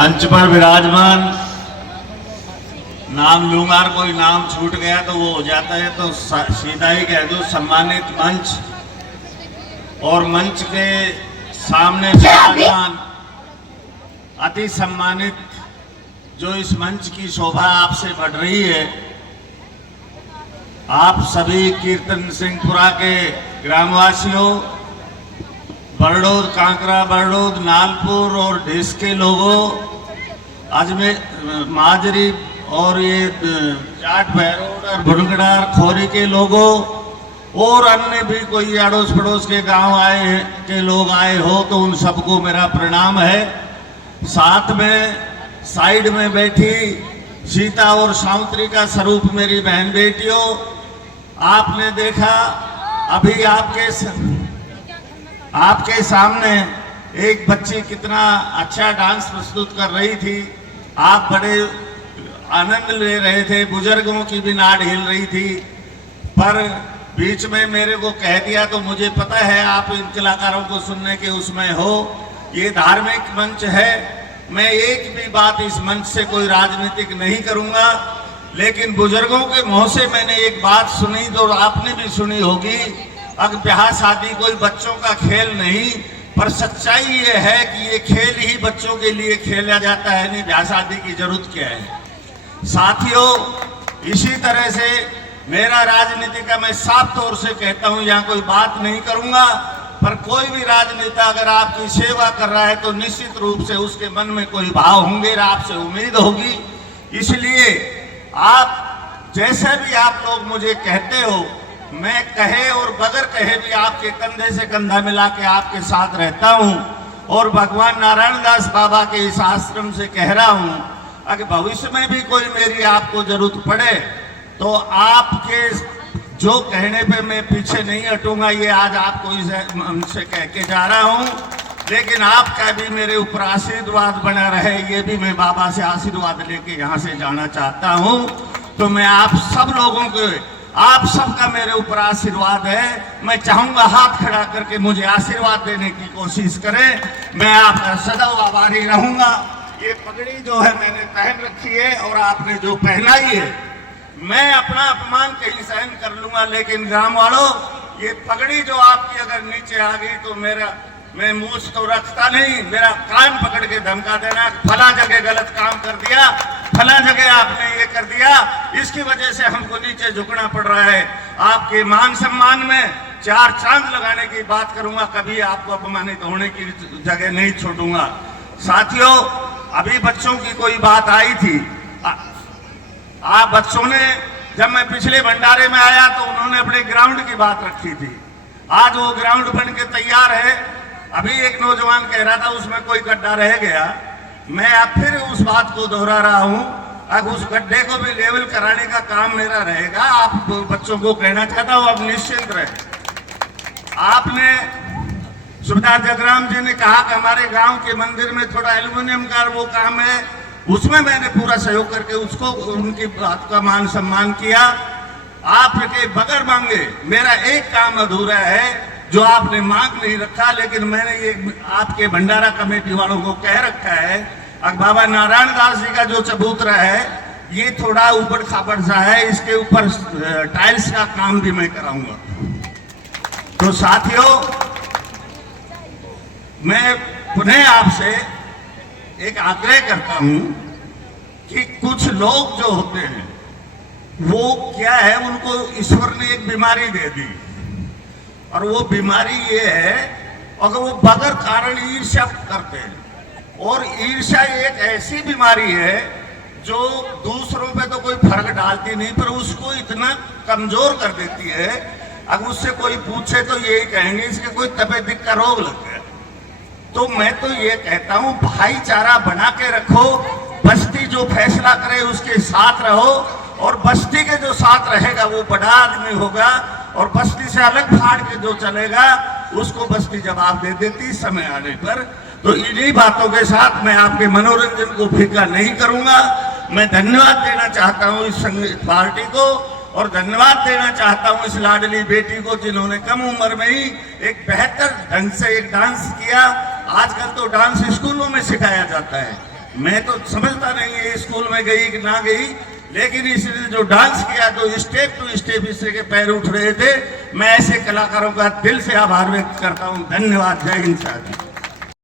मंच पर विराजमान नाम लूंगा, कोई नाम छूट गया तो वो हो जाता है, तो सीधा ही कह दो सम्मानित मंच और मंच के सामने विराजमान अति सम्मानित जो इस मंच की शोभा आपसे बढ़ रही है, आप सभी कीर्तन सिंहपुरा के ग्रामवासियों, बरडोद, कांकरा, बरडोद, नालपुर और ढिस के लोगों, अजमेर, माजरी और ये जाट भैरोड और भुनगड़ार खोरी के लोगों और अन्य भी कोई अड़ोस पड़ोस के गांव के लोग आए हो तो उन सबको मेरा प्रणाम है। साथ में साइड में बैठी सीता और सावित्री का स्वरूप मेरी बहन बेटियों, आपने देखा अभी आपके सामने एक बच्ची कितना अच्छा डांस प्रस्तुत कर रही थी, आप बड़े आनंद ले रहे थे, बुजुर्गों की भी नाड़ हिल रही थी, पर बीच में मेरे को कह दिया तो मुझे पता है आप इन कलाकारों को सुनने के उसमें हो। ये धार्मिक मंच है, मैं एक भी बात इस मंच से कोई राजनीतिक नहीं करूंगा, लेकिन बुजुर्गों के मुंह से मैंने एक बात सुनी जो आपने भी सुनी होगी, अगर ब्याह शादी कोई बच्चों का खेल नहीं, पर सच्चाई ये है कि ये खेल ही बच्चों के लिए खेला जाता है, नहीं ब्याह शादी की जरूरत क्या है। साथियों, इसी तरह से मेरा राजनीति का मैं साफ तौर से कहता हूं, यहाँ कोई बात नहीं करूंगा, पर कोई भी राजनेता अगर आपकी सेवा कर रहा है तो निश्चित रूप से उसके मन में कोई भाव होंगे, आपसे उम्मीद होगी। इसलिए आप जैसे भी आप लोग मुझे कहते हो, मैं कहे और बगैर कहे भी आपके कंधे से कंधा मिला के आपके साथ रहता हूं, और भगवान नारायण दास बाबा के इस आश्रम से कह रहा हूं, अगर भविष्य में भी कोई मेरी आपको जरूरत पड़े तो आपके जो कहने पे मैं पीछे नहीं हटूंगा, ये आज आपको इनसे कह के जा रहा हूं। लेकिन आपका भी मेरे ऊपर आशीर्वाद बना रहे, ये भी मैं बाबा से आशीर्वाद लेके यहाँ से जाना चाहता हूं। तो मैं आप सब लोगों के, आप सबका मेरे ऊपर आशीर्वाद है, मैं चाहूंगा हाथ खड़ा करके मुझे आशीर्वाद देने की कोशिश करें, मैं आपका सदैव आभारी रहूंगा। ये पगड़ी जो है मैंने पहन रखी है और आपने जो पहनाई है, मैं अपना अपमान कहीं सहन कर लूंगा, लेकिन ग्राम वालों, ये पगड़ी जो आपकी अगर नीचे आ गई तो मैं मूछ तो रखता नहीं, मेरा कान पकड़ के धमका देना, फला जगह गलत काम कर दिया, फला जगह आपने ये कर दिया, इसकी वजह से हमको नीचे झुकना पड़ रहा है। आपके मान सम्मान में चार चांद लगाने की बात करूंगा, कभी आपको अपमानित होने की जगह नहीं छोड़ूंगा। साथियों, अभी बच्चों की कोई बात आई थी, आप बच्चों ने, जब मैं पिछले भंडारे में आया तो उन्होंने अपने ग्राउंड की बात रखी थी, आज वो ग्राउंड बन के तैयार है। अभी एक नौजवान कह रहा था उसमें कोई गड्ढा रह गया, मैं अब फिर उस बात को दोहरा रहा हूं, अब उस गड्ढे को भी लेवल कराने का काम मेरा रहेगा। आप बच्चों को कहना चाहता हूं, अब निश्चिंत रहे। आपने सुबेदार जगराम जी ने कहा कि हमारे गांव के मंदिर में थोड़ा एल्युमिनियम का वो काम है, उसमें मैंने पूरा सहयोग करके उसको, उनकी बात का मान सम्मान किया। आपके बगैर मांगे मेरा एक काम अधूरा है जो आपने मांग नहीं रखा, लेकिन मैंने ये आपके भंडारा कमेटी वालों को कह रखा है, अब बाबा नारायण दास जी का जो चबूतरा है ये थोड़ा ऊपर खापड़ सा है, इसके ऊपर टाइल्स का काम भी मैं कराऊंगा। तो साथियों, मैं पुनः आपसे एक आग्रह करता हूं कि कुछ लोग जो होते हैं वो क्या है, उनको ईश्वर ने एक बीमारी दे दी, और वो बीमारी ये है, अगर वो बगैर कारण ईर्ष्या करते हैं, और ईर्ष्या एक ऐसी बीमारी है जो दूसरों पे तो कोई फर्क डालती नहीं, पर उसको इतना कमजोर कर देती है, अगर उससे कोई पूछे तो यही कहेंगे इसके कोई तबीयत दिक्कत का रोग लग गया। तो मैं तो ये कहता हूं, भाईचारा बना के रखो, बस्ती जो फैसला करे उसके साथ रहो, और बस्ती के जो साथ रहेगा वो बड़ा आदमी होगा, और बस्ती से अलग फाड़ के जो चलेगा उसको बस्ती जवाब दे देती समय आने पर। तो इन्हीं बातों के साथ मैं आपके मनोरंजन को फीका नहीं करूंगा। मैं धन्यवाद देना चाहता हूं इस संगीत पार्टी को, और धन्यवाद देना चाहता हूं इस लाडली बेटी को जिन्होंने कम उम्र में ही एक बेहतर ढंग से एक डांस किया। आजकल तो डांस स्कूलों में सिखाया जाता है, मैं तो समझता नहीं है स्कूल में गई कि ना गई, लेकिन इसने जो डांस किया, जो स्टेप टू स्टेप इससे के पैर उठ रहे थे, मैं ऐसे कलाकारों का दिल से आभार व्यक्त करता हूँ। धन्यवाद। जय हिंद साहब।